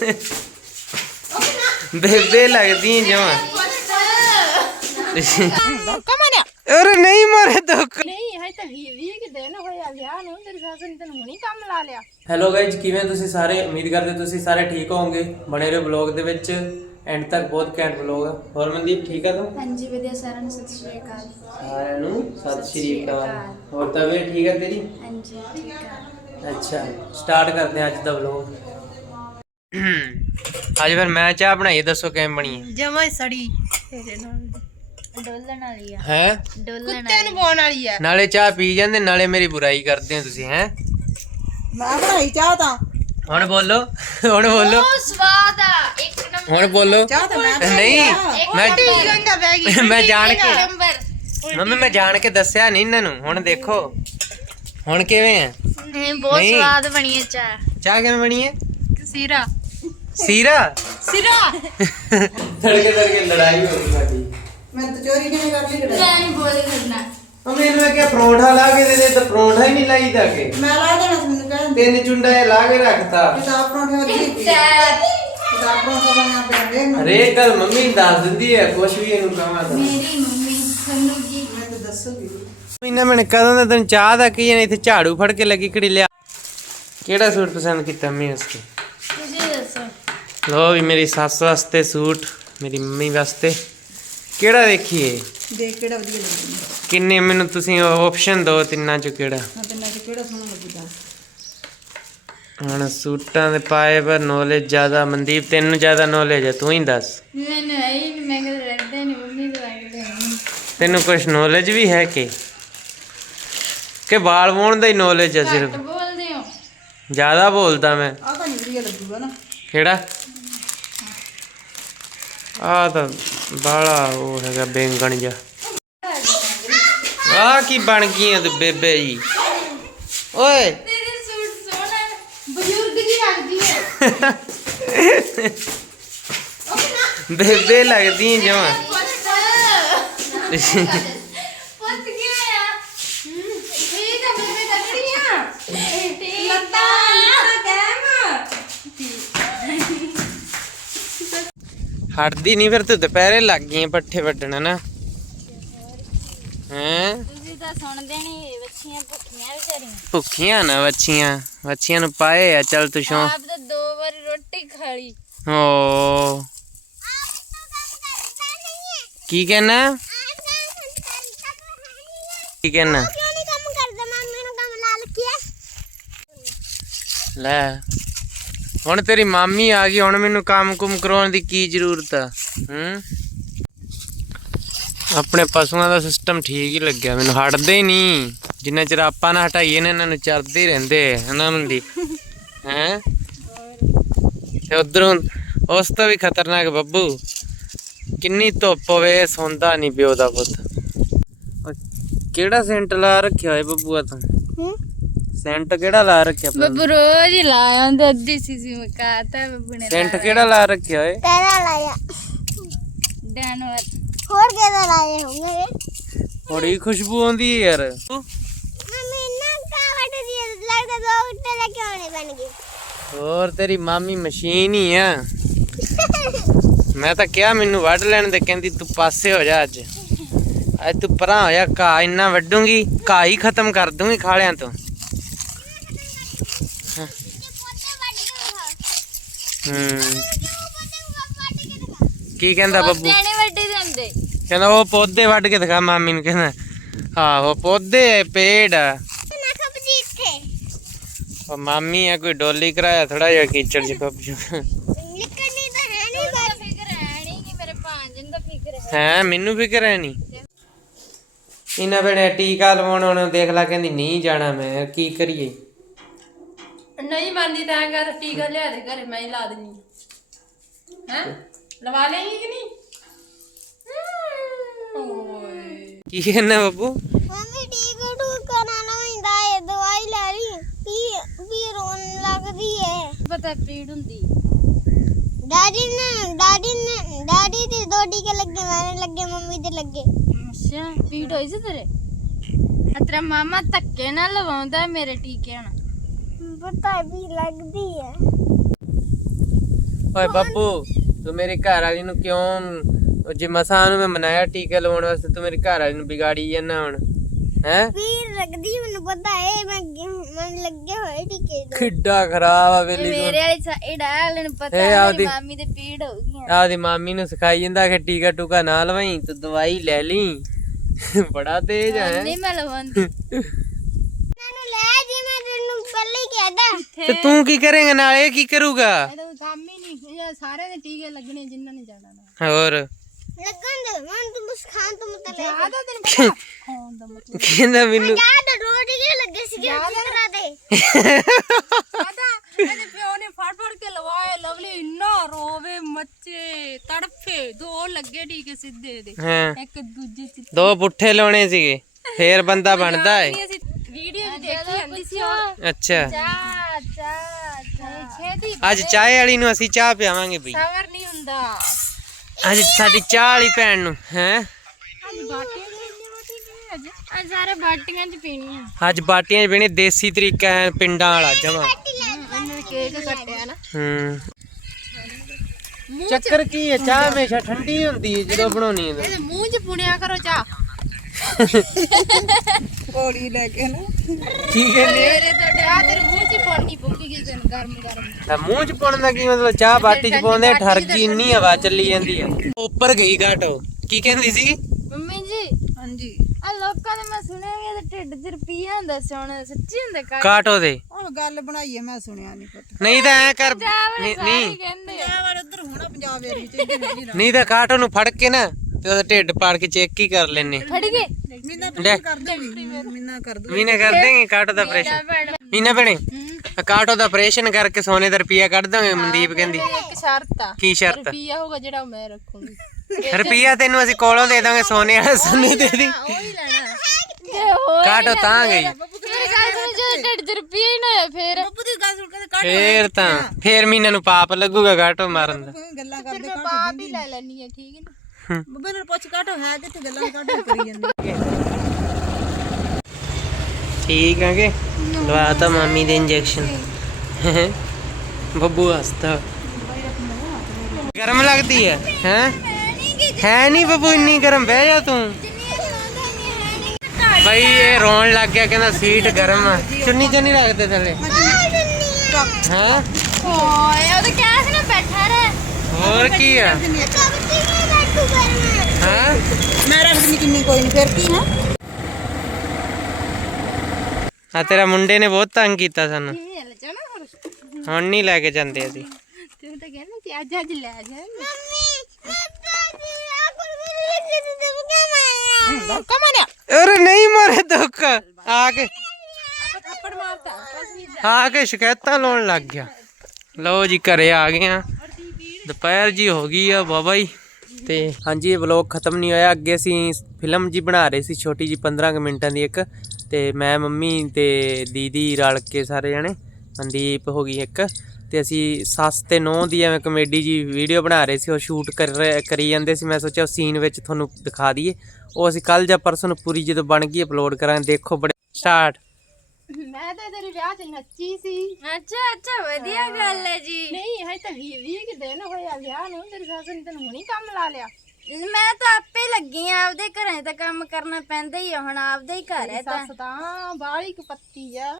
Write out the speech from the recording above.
बेबे लगती है जमा। अरे नहीं मारे धोखा नहीं है तो 20 दिन होया ਵਿਆਹ ਨੂੰ ਤੇਰੀ ਸੱਸ ਨੇ ਤੈਨੂੰ ਹੁਣੀ ਕੰਮ ਲਾ ਲਿਆ। ਹੈਲੋ ਗਾਇਜ਼, ਕਿਵੇਂ ਤੁਸੀਂ ਸਾਰੇ? ਉਮੀਦ ਕਰਦੇ ਤੁਸੀਂ ਸਾਰੇ ਠੀਕ ਹੋਵੋਗੇ। ਬਣੇ ਰਹੋ ਵਲੌਗ ਦੇ ਵਿੱਚ, ਐਂਡ ਤੱਕ ਬਹੁਤ ਘੈਂਟ ਵਲੌਗ ਆ। ਹੋਰ ਮਨਦੀਪ ਠੀਕ ਆ ਤੂੰ? ਹਾਂਜੀ ਵਧੀਆ, ਸਾਰਿਆਂ ਨੂੰ ਸਤਿ ਸ਼੍ਰੀ ਅਕਾਲ। ਸਾਰਿਆਂ ਨੂੰ ਸਤਿ ਸ਼੍ਰੀ ਅਕਾਲ। ਹੋਰ ਤਬੀਅਤ ਠੀਕ ਆ ਤੇਰੀ? ਹਾਂਜੀ ਠੀਕ ਆ। ਅੱਛਾ, ਸਟਾਰਟ ਕਰਦੇ ਹਾਂ ਅੱਜ ਦਾ ਵਲੌਗ। ਅੱਜ ਫਿਰ ਮੈਂ ਚਾਹ ਬਣਾਈ, ਦੱਸੋ ਕਿਵੇਂ ਬਣੀ ਹੈ? ਜਮਾ ਸੜੀ ਤੇਰੇ ਨਾਲ ਡੋਲਣ ਵਾਲੀ ਆ ਹੈ, ਕੁੱਤੇ ਨੂੰ ਪਾਉਣ ਵਾਲੀ ਆ। ਨਾਲੇ ਚਾਹ ਪੀ ਜਾਂਦੇ, ਨਾਲੇ ਮੇਰੀ ਬੁਰਾਈ ਕਰਦੇ ਹੋ ਤੁਸੀਂ। ਹੈ ਮੈਂ ਬਣਾਈ ਚਾਹ ਤਾਂ। ਹੁਣ ਬੋਲੋ, ਹੁਣ ਬੋਲੋ। ਸਵਾਦ ਆ ਇੱਕ ਨੰਬਰ। ਹੁਣ ਬੋਲੋ। ਚਾਹ ਤਾਂ ਮੈਂ ਨਹੀਂ, ਮੈਂ ਜਾਣ ਕੇ ਮੰਮੀ ਮੈਂ ਜਾਣ ਕੇ ਦੱਸਿਆ ਨਹੀਂ ਇਹਨਾਂ ਨੂੰ। ਹੁਣ ਦੇਖੋ ਹੁਣ ਕਿਵੇਂ ਆ। ਬਹੁਤ ਸਵਾਦ ਬਣੀ ਹੈ ਚਾਹ। ਚਾਹ ਕਿਵੇਂ ਬਣੀ ਹੈ? ਸੀਰਾ ਸੀਰਾ ਸੀਰਾ ਤੜਕੇ ਤੜਕੇ ਲੜਾਈ ਹੋ ਗਈ ਸਾਡੀ। ਮੈਂ ਤਾਂ ਚੋਰੀ ਕਿਵੇਂ ਕਰ ਲਈ? ਮੈਂ ਨਹੀਂ ਬੋਲ ਕਰਨਾ। ਮੰਮੀ ਨੂੰ ਕਿਹਾ ਪਰੌਂਠਾ ਲਾ ਕੇ ਦੇ ਦੇ, ਤਾਂ ਪਰੌਂਠਾ ਹੀ ਨਹੀਂ ਲਾਈਦਾ ਕਿ ਮੈਂ ਲਾ ਦੇਣਾ ਤੁਹਾਨੂੰ ਕਹਿੰਦੇ। ਤਿੰਨ ਚੁੰਡਾ ਇਹ ਲਾ ਕੇ ਰੱਖਤਾ। ਕਿਤਾਬ ਪਰੌਂਠੇ ਵਾਲੀ ਕੀਤੀ। ਕਿਤਾਬ ਪਰੌਂਠੇ ਬਣਾ ਪਿਆ ਦੇ। ਹਰੇਕ ਗੱਲ ਮੰਮੀ ਦੱਸ ਦਿੰਦੀ ਹੈ, ਕੁਛ ਵੀ ਇਹਨੂੰ ਕਹਾਂ ਤਾਂ। ਮੇਰੀ ਮੰਮੀ ਸਾਨੂੰ ਕੀ ਮੈਂ ਤਾਂ ਦੱਸੂਗੀ। ਮਹੀਨਾ ਮੈਨੇ ਕਦੋਂ ਦਾ ਤੈਨੂੰ ਚਾਹ ਦਾ ਕੀ ਨਹੀਂ, ਇੱਥੇ ਝਾੜੂ ਫੜ ਕੇ ਲੱਗੀ ਕਿਹੜੀ ਲਿਆ। ਕਿਹੜਾ ਸੂਟ ਪਸੰਦ ਕੀਤਾ ਮੰਮੀ ਉਸਕੇ? ਤੁਸੀਂ ਦੱਸੋ। ਲੋ ਵੀ ਮੇਰੀ ਸੱਸ ਵਾਸਤੇ ਸੂਟ, ਮੇਰੀ ਮੰਮੀ ਵਾਸਤੇ। ਕਿਹੜਾ ਦੇਖੀਏ? ਦੇਖ ਕਿਹੜਾ ਵਧੀਆ ਲੱਗਦਾ। ਕਿੰਨੇ ਮੈਨੂੰ ਤੁਸੀਂ ਆਪਸ਼ਨ ਦਿਓ ਤਿੰਨਾਂ ਚੋਂ ਕਿਹੜਾ? ਹਾਂ ਤੇ ਮੈਂ ਕਿਹੜਾ ਸੋਹਣਾ ਲੱਗਦਾ। ਹੁਣ ਸੂਟਾਂ ਦੇ ਪਾਏ ਪਰ ਨੌਲੇਜ ਜ਼ਿਆਦਾ। ਮਨਦੀਪ ਤੈਨੂੰ ਜ਼ਿਆਦਾ ਨੌਲੇਜ ਹੈ, ਤੂੰ ਹੀ ਦੱਸ। ਮੈਨੂੰ ਆਈ ਨਹੀਂ, ਮੈਂ ਕਦੇ ਰਹਿੰਦਾ ਨਹੀਂ ਮੰਮੀ ਤੋਂ ਆ ਕੇ। ਤੈਨੂੰ ਕੁਛ ਨੌਲੇਜ ਵੀ ਹੈ ਕਿ ਵਾਲ ਵਾਉਣ ਦਾ ਹੀ ਨੌਲੇਜ ਹੈ ਸਿਰਫ? ਬੋਲਦੇ ਹੋ ਜ਼ਿਆਦਾ ਬੋਲਦਾ ਮੈਂ। ਆਹ ਤਾਂ ਨਹੀਂ ਵਧੀਆ ਲੱਗੂਗਾ ਨਾ। ਕਿਹੜਾ? ਆ ਤਾਂ ਬਾਲਾ ਉਹ ਹੈਗਾ ਬੈਂਗਣ ਜਿਹਾ। ਆ ਕੀ ਬਣ ਗਈ ਤੇ ਬੇਬੇ ਜੀ? ਓਏ ਤੇਰੇ ਸੂਟ ਸੋਹਣਾ ਬਜ਼ੁਰਗ ਜੀ ਲੱਗਦੀ ਹੈ। ਬੇਬੇ ਲੱਗਦੀ ਜਮਾ। ਪੁੱਤ ਕੀ ਆ? ਇਹ ਤਾਂ ਬੇਬੇ ਤਕੜੀਆਂ ਲੱਤਾਂ ਕੈਮ ਹਟਦੀ ਨਹੀਂ ਫਿਰ ਤੂੰ। ਦੁਪਹਿਰੇ ਲੱਗ ਗਈ ਪੱਠੇ ਵੱਢਣ ਨਾ। ਹੈਂ ਤੁਸੀਂ ਤਾਂ ਸੁਣਦੇ ਨਹੀਂ। ਬੱਚੀਆਂ ਭੁੱਖੀਆਂ ਵਿਚਾਰੀਆਂ। ਭੁੱਖੀਆਂ ਨਾ ਵੱਛੀਆਂ, ਵੱਛੀਆਂ ਨੂੰ ਪਾਏ ਆ। ਚੱਲ ਤੂੰ ਸ਼ੌਂ ਆਪ ਤਾਂ 2 ਵਾਰ ਰੋਟੀ ਖਾ ਲਈ। ਓ ਕੀ ਕਹਿਣਾ? ਕੀ ਕਹਿਣਾ? ਲੈ ਹੁਣ ਤੇਰੀ ਮਾਮੀ ਆ ਗਈ, ਹੁਣ ਮੈਨੂੰ ਕੰਮ ਕੁਮ ਕਰਾਉਣ ਦੀ ਕੀ ਜ਼ਰੂਰਤ ਆ? ਆਪਣੇ ਪਸ਼ੂਆਂ ਦਾ ਸਿਸਟਮ ਠੀਕ ਹੀ ਲੱਗਿਆ ਮੈਨੂੰ। ਹਟਦੇ ਹੀ ਨਹੀਂ, ਜਿੰਨਾ ਚਿਰ ਆਪਾਂ ਨਾ ਹਟਾਈਏ ਨਾ ਇਹਨਾਂ ਨੂੰ ਚਰਦੇ ਹੀ ਰਹਿੰਦੇ ਹਨਾ ਮਨਦੀਪ? ਹੈਂ ਤੇ ਉਧਰੋਂ ਉਸ ਤੋਂ ਵੀ ਖਤਰਨਾਕ ਬੱਬੂ। ਕਿੰਨੀ ਧੁੱਪ ਹੋਵੇ ਸੌਂਦਾ ਨਹੀਂ ਪਿਓ ਦਾ ਪੁੱਤ। ਕਿਹੜਾ ਸੈਂਟ ਲਾ ਰੱਖਿਆ ਹੋਏ ਬੱਬੂਆ ਤੂੰ? ਸੈਂਟ ਕਿਹੜਾ ਲਾ ਰੱਖਿਆ? ਬੱਬੂ ਰੋਜ਼ ਹੀ ਲਾਇਆ ਹੁੰਦਾ। ਅੱਧੀ ਸੀਸੀ ਮਕਾਤਾ ਬੱਬੂ ਨੇ। ਸੈਂਟ ਕਿਹੜਾ ਲਾ ਰੱਖਿਆ ਓਏ? ਤੇਰਾ ਲਾਇਆ ਡੈਨਵਰ। ਹੋਰ ਕਿਹਦਾ ਲਾਏ ਹੋਣਗੇ? ਬੜੀ ਖੁਸ਼ਬੂ ਆਉਂਦੀ ਹੈ ਯਾਰ। ਮੰਮੀ ਨਾ ਕਾਵਟ ਦੀ ਲੱਗਦਾ 2 ਘੰਟੇ ਲੈ ਕੇ ਆਉਣੇ ਬਣ ਗਏ। ਹੋਰ ਤੇਰੀ ਮਾਮੀ ਮਸ਼ੀਨ ਹੀ ਆ। ਮੈਂ ਤਾਂ ਕਿਹਾ ਮੈਨੂੰ ਵੱਢ ਲੈਣ ਦੇ, ਕਹਿੰਦੀ ਤੂੰ ਪਾਸੇ ਹੋ ਜਾ। ਅੱਜ ਤੂੰ ਪਰਾਂ ਹੋਇਆ, ਘਾਹ ਇੰਨਾ ਵੱਢੂਗੀ ਘਾਹ ਹੀ ਖਤਮ ਕਰ ਦੂੰਗੀ ਖਾਲਿਆਂ ਤੋਂ। ਕੀ ਕਹਿੰਦਾ ਬੱਬੂ? ਨਹੀਂ ਵੱਡੇ ਜਾਂਦੇ। ਕਹਿੰਦਾ ਉਹ ਪੌਦੇ ਵੱਢ ਕੇ ਦਿਖਾ ਮਾਮੀ ਨੂੰ। ਕਹਿੰਦਾ ਆਹੋ ਪੌਦੇ ਪੇੜ ਆ। ਉਹ ਮਾਮੀ ਆ ਕੋਈ ਡੋਲੀ ਕਰਾਇਆ ਥੋੜਾ ਜਿਹਾ ਕੀਚੜ ਚ ਬੱਬੂ। ਨਿਕਲਣੀ ਤਾਂ ਹੈ ਨਹੀਂ ਬਸ। ਫਿਕਰ ਹੈ ਨਹੀਂ ਕਿ ਮੇਰੇ ਭਾਂਜਨ ਦਾ ਫਿਕਰ ਹੈ। ਹੈ ਮੈਨੂੰ ਫਿਕਰ ਹੈ ਨਹੀਂ। ਇਹਨਾਂ ਵੇਲੇ ਟੀਕਾ ਲਵਾਉਣ ਉਹਨੂੰ ਦੇਖ ਲਾ, ਕਹਿੰਦੀ ਨਹੀਂ ਜਾਣਾ। ਮੈਂ ਕੀ ਕਰੀਏ? ਨਹੀਂ ਮੰਨਦੀ ਤਾਂ ਕਰ ਟੀਕਾ ਲਿਆ ਦੇ ਘਰੇ, ਮੈਂ ਹੀ ਲਾ ਦਿੰਨੀ। ਹੈ ਲਵਾ ਲੇਂਗੀ ਕਿ ਨਹੀਂ? ਓਏ ਕੀ ਕਹਿੰਦਾ ਬੱਬੂ? ਮੰਮੀ ਟੀਕਾ ਟੂਕਾ ਨਾ ਲਵਾਂਦਾ ਏ, ਦਵਾਈ ਲੈ ਲਈ। ਪੀ ਰੋਣ ਲੱਗਦੀ ਏ। ਪਤਾ ਪੀੜ ਹੁੰਦੀ। ਡੈਡੀ ਦੇ 2 ਟੀਕੇ ਲੱਗੇ, ਮੇਰੇ ਲੱਗੇ, ਮੰਮੀ ਦੇ ਲੱਗੇ। ਅੱਛਾ ਪੀੜ ਹੋਈ ਸੀ ਤੇਰੇ? ਤੇਰਾ ਮਾਮਾ ਧੱਕੇ ਨਾਲ ਲਵਾਉਂਦਾ ਮੇਰੇ ਟੀਕੇ। ਹੁਣ ਪਤਾ ਵੀ ਲੱਗਦੀ ਹੈ। ਓਏ ਬੱਬੂ ਤੂੰ ਮੇਰੇ ਘਰ ਵਾਲੀ ਨੂੰ ਕਿਉਂ ਜੇ ਮਸਾਂ ਨੂੰ ਮੈਂ ਮਨਾਇਆ ਟੀਕਾ ਲਵਾਉਣ ਵਾਸਤੇ ਤੂੰ ਮੇਰੇ ਘਰ ਵਾਲੀ ਨੂੰ ਵਿਗਾੜੀ ਜਾਂਦਾ ਹੁਣ ਹੈ ਪੀੜ ਲੱਗਦੀ ਮੈਨੂੰ ਪਤਾ ਏ ਮੈਂ ਲੱਗੇ ਹੋਏ ਟੀਕੇ ਦੋ ਕਿੱਡਾ ਖਰਾਬ ਆ ਵੇਲੀ ਮੇਰੇ ਵਾਲੀ ਸਾਈਡ ਆ ਲੈਣ ਪਤਾ ਇਹ ਹੈ ਆਪਦੀ- ਮੇਰੀ ਮਾਮੀ ਦੇ ਪੀੜ ਹੋ ਗਈ ਆਪਦੀ ਮਾਮੀ ਨੂੰ ਸਿਖਾਈ ਜਾਂਦਾ ਕਿ ਟੀਕਾ ਟੂਕਾ ਨਾ ਲਵਾਈ ਤੂੰ ਦਵਾਈ ਲੈ ਲਈ ਬੜਾ ਤੇਜ਼ ਹੈ ਨਹੀਂ ਮੈਂ ਲਵਾਂਦੀ ਮੈਨੂੰ ਲੈ ਜੀ ਮੈਂ ਤੈਨੂੰ ਪਹਿਲੇ ਹੀ ਕਹਿਦਾ ਤੇ ਤੂੰ ਕੀ ਕਰੇਂਗਾ ਨਾਲ ਇਹ ਕੀ ਕਰੂਗਾ ਇਹਦਾ ਕੋਈ ਕੰਮ ਹੀ ਨਹੀਂ ਇਹ ਸਾਰੇ ਦੇ ਟੀਕੇ ਲੱਗਣੇ ਜਿਨ੍ਹਾਂ ਨੇ ਜਾਣਾ ਨਾ ਹੋਰ ਲੱਗਣ ਦੇ ਮੈਂ ਤੂੰ ਬਸ ਖਾਣ ਤੋਂ ਮਤ ਲੈ ਆਦਾ ਤੈਨੂੰ ਪਤਾ ਖਾਣ ਦਾ ਮਤਲਬ ਕਹਿੰਦਾ ਮੈਨੂੰ ਯਾਦ ਰੋਟੀ ਕੀ ਲੱਗੇ ਸੀ ਕਰਾ ਦੇ ਆਦਾ ਇਹਦੇ ਪਿਓ ਨੇ ਫੜ ਫੜ ਕੇ ਲਵਾਏ ਲਵਲੀ ਇੰਨਾ ਰੋਵੇ ਮੱਚੇ ਤੜਫੇ ਦੋ ਲੱਗੇ ਟੀਕੇ ਸਿੱਧੇ ਦੇ ਹਾਂ ਇੱਕ ਦੂਜੇ ਚ ਦੋ ਪੁੱਠੇ ਲਾਉਣੇ ਸੀਗੇ ਫੇਰ ਬੰਦਾ ਬਣਦਾ ਏ ਅਸੀਂ ਵੀਡੀਓ ਚ ਦੇਖੀ ਜਾਂਦੀ ਸੀ ਉਹ ਅੱਛਾ ਚਾ ਚਾ ਛੇਤੀ ਅੱਜ ਚਾਹ ਵਾਲੀ ਨੂੰ ਅਸੀਂ ਚਾਹ ਪਿਆਵਾਂਗੇ ਬਈ ਸਬਰ ਨਹੀਂ ਹੁੰਦਾ ਅੱਜ ਸਾਡੀ ਚਾਹ ਵਾਲੀ ਭੈਣ ਨੂੰ ਹੈ ਅੱਜ ਬਾਟੇ ਨਹੀਂ ਮੋਟੀ ਨਹੀਂ ਅੱਜ ਆ ਸਾਰੇ ਬਾਟੀਆਂ ਚ ਪੀਣੀਆਂ ਅੱਜ ਬਾਟੀਆਂ 'ਚ ਪੀਣੀ ਦੇਸੀ ਤਰੀਕਾ ਹੈ ਪਿੰਡਾਂ ਵਾਲਾ ਜਮਾ ਇਹਨੇ ਕੇਕ ਕੱਟਿਆ ਨਾ ਚੱਕਰ ਕੀ ਹੈ ਚਾਹ ਹਮੇਸ਼ਾ ਠੰਡੀ ਹੁੰਦੀ ਹੈ ਜਦੋਂ ਬਣਾਉਣੀ ਹੈ ਇਹਦੇ ਮੂੰਹ 'ਚ ਪੁਣਿਆ ਕਰੋ ਚਾਹ ਕੋੜੀ ਲੈ ਕੇ ਨਾ ਕੀ ਕਹਿੰਦੇ ਆ? ਤੇਰੇ ਤੁਹਾਡੇ ਆ ਤੇਰੇ ਮੂੰਹ 'ਚ ਹੀ ਪਾਣੀ ਪੁੱਕੀ ਗਈ ਤੈਨੂੰ ਗਰਮ ਗਰਮ ਤਾਂ ਮੂੰਹ 'ਚ ਪਾਉਣ ਦਾ ਕੀ ਮਤਲਬ ਚਾਹ ਬਾਟੀ 'ਚ ਪਾਉਂਦੇ ਠਰ ਗਈ ਇੰਨੀ ਹਵਾ ਚੱਲੀ ਜਾਂਦੀ ਆ ਉੱਪਰ ਗਈ ਘਾਟੋ ਕੀ ਕਹਿੰਦੀ ਸੀ ਮੰਮੀ ਜੀ ਹਾਂਜੀ ਆ ਲੋਕਾਂ ਦੇ ਮੈਂ ਸੁਣਿਆ ਵੀ ਇਹਦੇ ਢਿੱਡ 'ਚ ਰੁਪਈਆ ਹੁੰਦਾ ਸੋਹਣਾ ਸੱਚੀ ਹੁੰਦਾ ਕਾ ਘਾਟੋ ਦੇ ਹੁਣ ਗੱਲ ਬਣਾਈ ਹੈ ਮੈਂ ਸੁਣਿਆ ਨਹੀਂ ਪਤਾ ਨਹੀਂ ਤਾਂ ਐ ਕਰ ਨਹੀਂ ਕਹਿੰਦੇ ਪੰਜਾਬ ਵਾਲੇ ਉਧਰ ਹੋਣਾ ਪੰਜਾਬ ਏਰੀਏ ਚ ਇੱਧਰ ਨਹੀਂ ਨਹੀਂ ਤਾਂ ਘਾਟੋ ਨੂੰ ਫੜ ਕੇ ਨਾ ਤੇ ਉਹਦਾ ਢਿੱਡ ਪਾੜ ਕੇ ਚੈੱਕ ਹੀ ਕਰ ਲੈਨੇ ਫੜ ਗਏ ਮੀਨਾ ਲੈ। ਕਰ ਦੂਗੀ ਮੀਨਾ ਕਰ ਦੂ ਮੀਨਾ ਕਰ ਦੇਂਗੇ ਘਾਟੋ ਦਾ ਆਪਰੇਸ਼ਨ ਮੀਨਾ ਭੈਣੇ ਘਾਟੋ ਦਾ ਆਪਰੇਸ਼ਨ ਕਰਕੇ ਸੋਨੇ ਦਾ ਰੁਪਿਆ ਕੱਢ ਦਾਂਗੇ ਮਨਦੀਪ ਕਹਿੰਦੀ ਇੱਕ ਸ਼ਰਤ ਆ ਕੀ ਸ਼ਰਤ ਰੁਪਈਆ ਹੋਗਾ ਜਿਹੜਾ ਮੈਂ ਰੱਖੂੰਗੀ ਰੁਪਿਆ ਤੈਨੂੰ ਅਸੀਂ ਕੋਲੋਂ ਦੇ ਦਾਂਗੇ ਸੋਨੇ ਵਾਲਾ ਸੋਨੇ ਦੇ ਦੀ ਉਹੀ ਲੈਣਾ ਜੇ ਹੋਏ ਘਾਟੋ ਤਾਂ ਗਈ ਮੇਰੇ ਗੱਲ ਸੁਣ ਜੇ ਢਿੱਡ 'ਚ ਰੁਪਈਆ ਹੀ ਨਾ ਹੋਇਆ ਫੇਰ ਬੱਬੂ ਦੀ ਗੱਲ ਸੁਣ ਕੇ ਕੱਢ ਫੇਰ ਤਾਂ ਫੇਰ ਮੀਨਾ ਨੂੰ ਪਾਪ ਲੱਗੂਗਾ ਘਾਟੋ ਮਾਰਨ ਦਾ ਗੱਲਾਂ ਫਿਰ ਕਰਦੇ ਮੈਂ ਪਾਪ ਹੀ ਲੈ ਲੈਣੀ ਹੈ ਠੀਕ ਹੈ ਨਾ ਬੱਬੇ ਨੂੰ ਪੁੱਛ ਕਾਟੋ ਹੈ ਕਿੱਥੇ ਗੱਲਾਂ ਕਾਟੋ ਕਰੀ ਜਾਂਦੀ ਠੀਕ ਆ ਕਿ ਲਵਾਤਾ ਮਾਮੀ ਦੇ ਇੰਜੈਕਸ਼ਨ ਬੱਬੂ ਹੱਸਦਾ ਗਰਮ ਲੱਗਦੀ ਹੈ ਹੈ ਨਹੀਂ ਬੱਬੂ ਇੰਨੀ ਗਰਮ ਬਹਿ ਜਾ ਤੂੰ ਭਾਈ ਇਹ ਰੋਣ ਲੱਗ ਗਿਆ ਕਹਿੰਦਾ ਸੀਟ ਗਰਮ ਆ ਚੁੰਨੀ ਚੰਨੀ ਰੱਖਦੇ ਥੱਲੇ ਹਾਂ ਓਏ ਉਹ ਤਾਂ ਕਿਹਾ ਸੀ ਨਾ ਬੈਠਾ ਰਹਿ ਹੋਰ ਕੀ ਆ ਹਾਂ ਮੈਂ ਰੱਖਦੀ ਕਿੰਨੀ ਕੋਈ ਨਹੀਂ ਫਿਰ ਕੀ ਹੈ ਆ ਤੇਰਾ ਮੁੰਡੇ ਨੇ ਬਹੁਤ ਤੰਗ ਕੀਤਾ ਸਾਨੂੰ ਇਹ ਲੈ ਜਾਣਾ ਹੋਰ ਹੁਣ ਨਹੀਂ ਲੈ ਕੇ ਜਾਂਦੇ ਅਸੀਂ ਤੂੰ ਤਾਂ ਕਹਿੰਦਾ ਕਿ ਅੱਜ ਅੱਜ ਲੈ ਜਾ ਧੋਖਾ ਮਾਰਿਆ ਅਰੇ ਨਹੀਂ ਮਾਰੇ ਧੋਖਾ ਆ ਕੇ ਥੱਪੜ ਮਾਰਤਾ ਆ ਕੇ ਸ਼ਿਕਾਇਤਾਂ ਲਾਉਣ ਲੱਗ ਗਿਆ ਲਓ ਜੀ ਘਰੇ ਆ ਗਏ ਆ ਦੁਪਹਿਰ ਜੀ ਹੋ ਗਈ ਆ ਬਾਬਾ ਜੀ ਤੇ ਹਾਂਜੀ ਇਹ ਵਲੌਗ ਖਤਮ ਨਹੀਂ ਹੋਇਆ ਅੱਗੇ ਅਸੀਂ ਫਿਲਮ ਜੀ ਬਣਾ ਰਹੇ ਸੀ ਛੋਟੀ ਜੀ 15 ਮਿੰਟਾਂ ਦੀ ਇੱਕ ਤੇ ਮੈਂ ਮੰਮੀ ਤੇ ਦੀਦੀ ਰਲ ਕੇ ਸਾਰੇ ਜਣੇ ਮਨਦੀਪ ਹੋ ਗਈ ਇੱਕ ਤੇ ਅਸੀਂ ਸੱਸ ਤੇ ਨੂੰਹ ਦੀ ਐਵੇਂ ਕਮੇਡੀ ਜੀ ਵੀਡੀਓ ਬਣਾ ਰਹੇ ਸੀ ਉਹ ਸ਼ੂਟ ਕਰੀ ਜਾਂਦੇ ਸੀ ਮੈਂ ਸੋਚਿਆ ਸੀਨ ਵਿੱਚ ਤੁਹਾਨੂੰ ਦਿਖਾ ਦਈਏ ਉਹ ਅਸੀਂ ਕੱਲ ਜਾਂ ਪਰਸੋਂ ਨੂੰ ਪੂਰੀ ਜਦੋਂ ਬਣ ਗਈ ਅਪਲੋਡ ਕਰਾਂਗੇ ਦੇਖੋ ਬੜੇ ਸਟਾਰਟ ਮੈਂ ਤਾਂ ਤੇਰੇ ਵਿਆਹ 'ਚ ਨੱਚੀ ਸੀ ਅੱਛਾ ਅੱਛਾ ਵਧੀਆ ਗੱਲ ਹੈ ਜੀ ਨਹੀਂ ਹਜੇ ਤਾਂ 20 ਕਿ ਦਿਨ ਹੋਏ ਆ ਵਿਆਹ ਨੂੰ ਤੇਰੀ ਸੱਸ ਨੇ ਤੈਨੂੰ ਹੁਣੀ ਕੰਮ ਲਾ ਲਿਆ ਮੈਂ ਤਾਂ ਆਪੇ ਲੱਗੀ ਆ ਆਪਦੇ ਘਰਾਂ 'ਚ ਤਾਂ ਕੰਮ ਕਰਨਾ ਪੈਂਦਾ ਹੀ ਆ ਹੁਣ ਆਪਦਾ ਹੀ ਘਰ ਹੈ ਤਾਂ ਸੱਸ ਤਾਂ ਬਾਹਲੀ ਕੁ ਪੱਤੀ ਆ